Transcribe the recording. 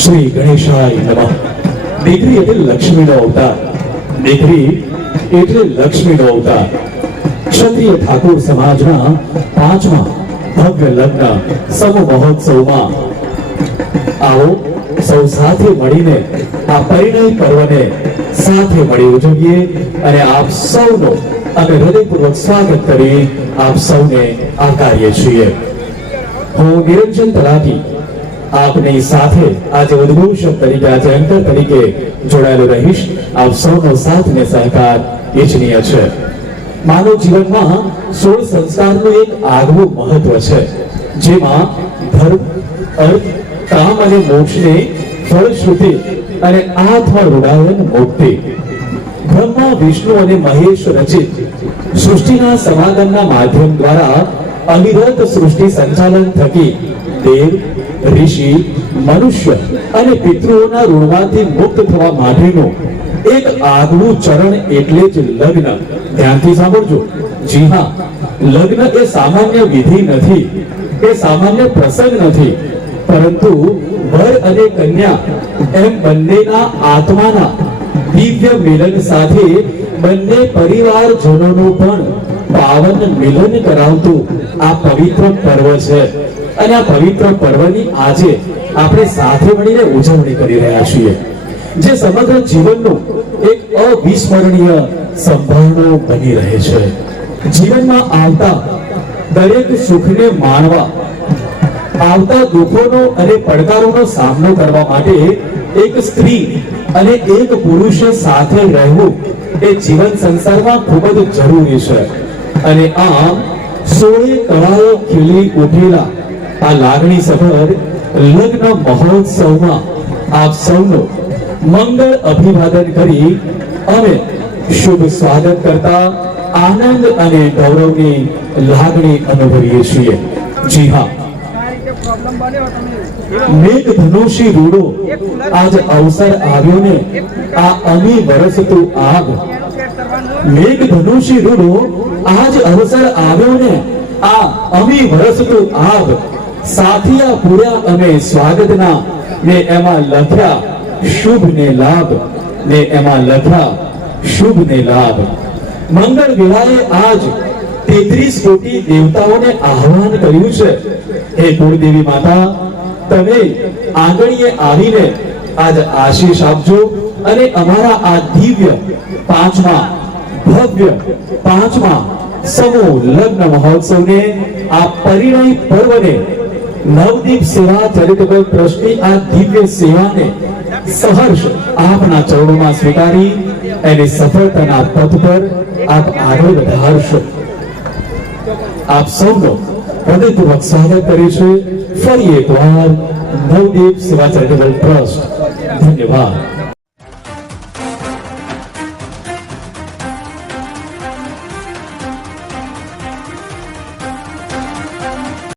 શ્રી ગણેશાય નમઃ. દીકરી એટલે લક્ષ્મીનો અવતાર. દીકરી એટલે લક્ષ્મીનો અવતાર. ક્ષત્રિય ઠાકોર સમાજના 5મા ભવ્ય લગ્ન સમૂહ મહોત્સવમાં આવો સૌ સાથે મળીને આ પરિણય પર્વને સાથે મળી ઉજવીએ અને આપ સૌનો અમે હૃદયપૂર્વક સ્વાગત કરી આપ સૌને આવકારીએ છીએ. હું નિરંજન તલાટી આપની સાથે આજે ઉદ્ઘોષક તરીકે આજે એન્કર તરીકે જોડાયેલો રહીશ. આપ સૌનો સાથ અને સહકાર ઇચ્છનીય છે. માનવ જીવનમાં 16 સંસ્કારનું એક આગવું મહત્વ છે, જેમાં ધર્મ, અર્થ, કામ અને મોક્ષને ફળશ્રુતિ અને આત્મરૂડાયન મુક્તિ. બ્રહ્મા, વિષ્ણુ અને મહેશ રચિત સૃષ્ટિના સમાગમના માધ્યમ દ્વારા અવિરત સૃષ્ટિ સંચાલન થકી દેવ, ઋષિ, મનુષ્ય અને પિતૃઓના ઋણમાંથી મુક્ત થવા માટેનું એક આગવું ચરણ એટલે જ લગ્ન. ધ્યાનથી સાંભળજો. જી હા, લગ્ન એ સામાન્ય વિધિ નથી, એ સામાન્ય પ્રસંગ નથી, પરંતુ વર અને કન્યા એમ બંનેના આત્માના દિવ્ય મિલન સાથે બંને પરિવારજનોનું પણ પાવન મિલન કરાવતું આ પવિત્ર પર્વ છે. અને આ પવિત્ર પર્વની આજે આપણે સાથે મળીને ઉજવણી કરી રહ્યા છીએ, જે સમગ્ર જીવનનું એક અવિસ્મરણીય સંભારણું બની રહે છે. જીવનમાં આવતા દરેક સુખને માણવા, આવતા દુઃખોનો અને પડકારોનો સામનો કરવા માટે એક સ્ત્રી અને એક પુરુષે સાથે રહેવું એ જીવન સંસારમાં ખૂબ જ જરૂરી છે. અને આમ 16 કળાએ ખીલી ઉઠેલા આ લાગણી સભર લગ્ન મહોત્સવમાં આપ સૌનો મંગળ અભિવાદન કરી અમે શુભ સ્વાગત કરતા આનંદ અને ગૌરવની લાગણી અનુભવીએ છીએ. જી હા, મેઘધનુષી રૂડો આજ અવસર આવ્યો ને આ અમી વરસતું આગ. મેઘધનુષી રૂડો આજ અવસર આવ્યો ને આ અમી વરસતું આગ. સાથિયા પૂર્યા અમે સ્વાગતના ને એમાં લખ્યા શુભ ને લાભ, ને એમાં લખ્યા શુભ ને લાભ. મંગળ વેળાએ આજ 33 કોટી દેવતાઓને આહવાન કર્યું છે. હે કુળદેવી માતા, તમે આંગણીએ આવીને આજ આશીષ આપજો અને અમારા આ દિવ્ય 5મા ભવ્ય 5મા સમૂહ લગ્ન મહોત્સવને, આ પરિણય પર્વને, નવદીપ સેવા ચેરિટેબલ ટ્રસ્ટની આ દિવ્ય સેવાને સહર્ષ આપના ચરણોમાં સ્વીકારી એની સફળતાના પથ પર આપ આગળ વધારશો. આપ સૌનો હૃદયપૂર્વક સ્વાગત કરે છે ફરી એકવાર નવદીપ સેવા ચેરિટેબલ ટ્રસ્ટ. ધન્યવાદ.